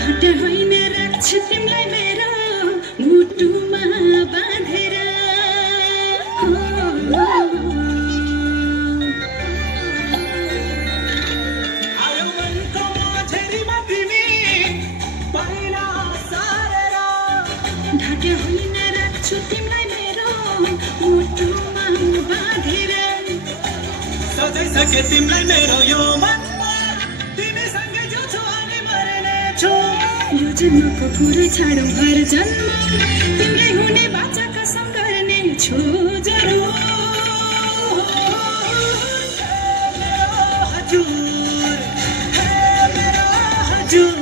घाटा होइन राख्छु तिमीलाई मेरो मुटुमा बाँधेर आयो मनको माझेरीमा तिमी पहिला सारेर घाटा होइन राख्छु तिमीलाई मेरो मुटुमा बाँधेर सजाइसके तिमीलाई मेरो यो मनमा तिमीसँगै जिउँछु अनि मर्नेछु यो जन्मको कुरै छाडौँ हर जन्म तिम्रै हुने बाचा कसम गर्नेछु जरुर हजुर मेरो हजुर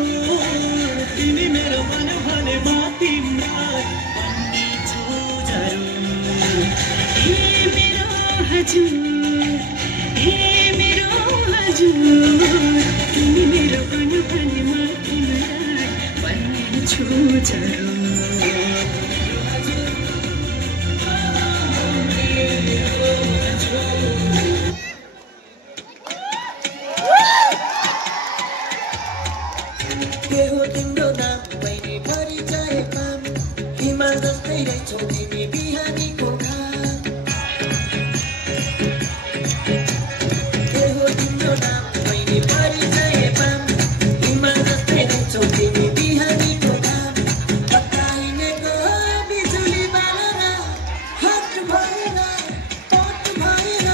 तिमी मेरो मन भने म तिमीलाई भन्नेछु जरुर हे मेरो हजुर हे मेरो हजुर तिमी मेरो मन भने म तिमीलाई भन्नेछु जरुर के हो तिम्रो नाम मैले परिचय पाम हिमाल जस्तै रहेछौ तिमी बिहानीको घाम के हो तिम्रो नाम मैले परिचय पाम हिमाल जस्तै रहेछौ तिमी बिहानीको घाम बताइनेको बिजुली बालेर हट भएर पट भएर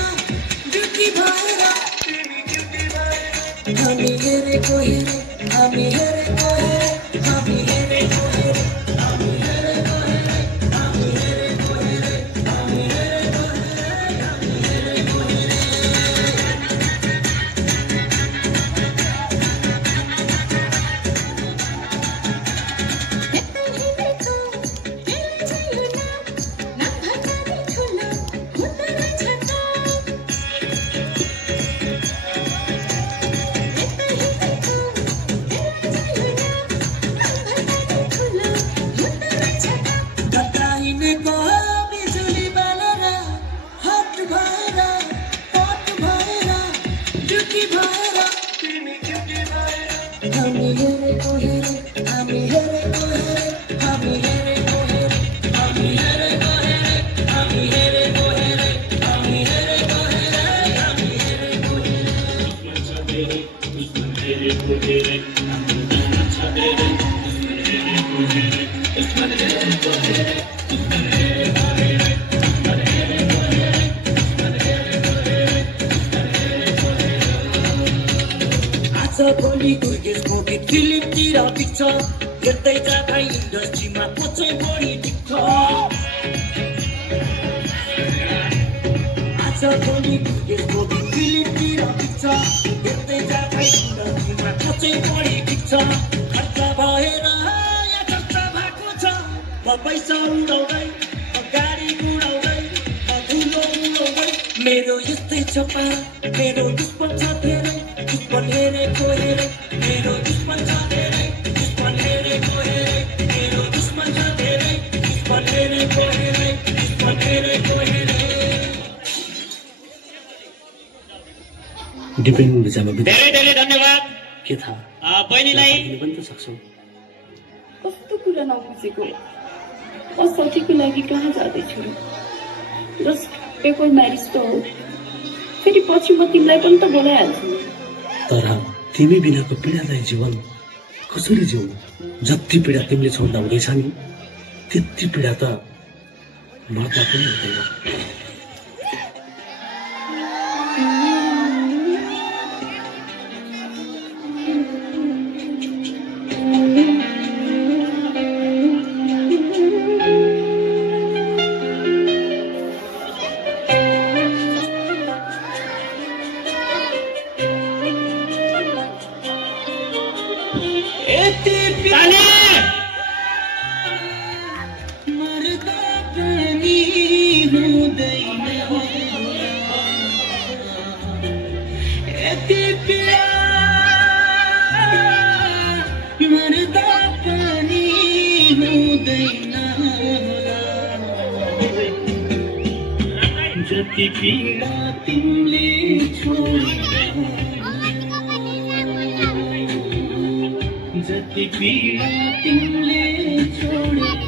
ड्युटी भएर तिमी ड्युटी भएर हामी हेरेको हेरे हामी हेरेको हेरे हामी हेरेको हेरे हामी हेरेको हेरे हामी हेरेको हेरे हामी हेरेको हेरे हामी हेरेको हेरे बताइनेको बिजुली बालेर हट भएर पट भएर ड्युटी भएर तिमी ड्युटी भएर हामी हेरेको हेरे हामी हेरेको हेरे हामी हेरेको हेरे हामी हेरेको हेरे हामी हेरेको हेरे हामी हेरेको हेरे हामी हेरेको आजभोलि दुर्गेशको गीत फिल्मतिर बिक्छ हेर्दै जाँदा इन्डस्ट्रीमा पछि बढी टिक्छ आजभोलि दुर्गेशको गीत फिल्मतिर बिक्छ हेर्दै जाँदा इन्डस्ट्रीमा पछि बढी टिक्छ खर्च भएर या खर्च भएको छ पैसा उडाउँदै गाडी उडाउँदै धुलो उडाउँदै मेरो यस्तै छ पारा मेरो दुश्मन छ धेरै दुश्मन हेरेको हेरे मेरो दुश्मन छ धेरै दुश्मन हेरेको हेरे मेरो दुश्मन छ धेरै दुश्मन हेरेको हेरे दुश्मन हेरेको हेरे डिपेन्ड भिजामा धेरै धेरै धन्यवाद के थाहा बहिनीलाई पनि त सक्छौँ कस्तो कुरा नबुझेको असठीको लागि कहाँ जाँदैछु जस्ट पेपर म्यारिज त हो फेरि पछि म तिमीलाई पनि त बोलाइहाल्छु तर तिमी बिनाको पीडादायी जीवन कसरी जिउनु जति पीडा तिमीले छोड्दा हुँदैछ नि त्यति पीडा त मर्दा पनि हुँदैन जति पीडा तिमीले छोडेर जति पीडा तिमीले छोडे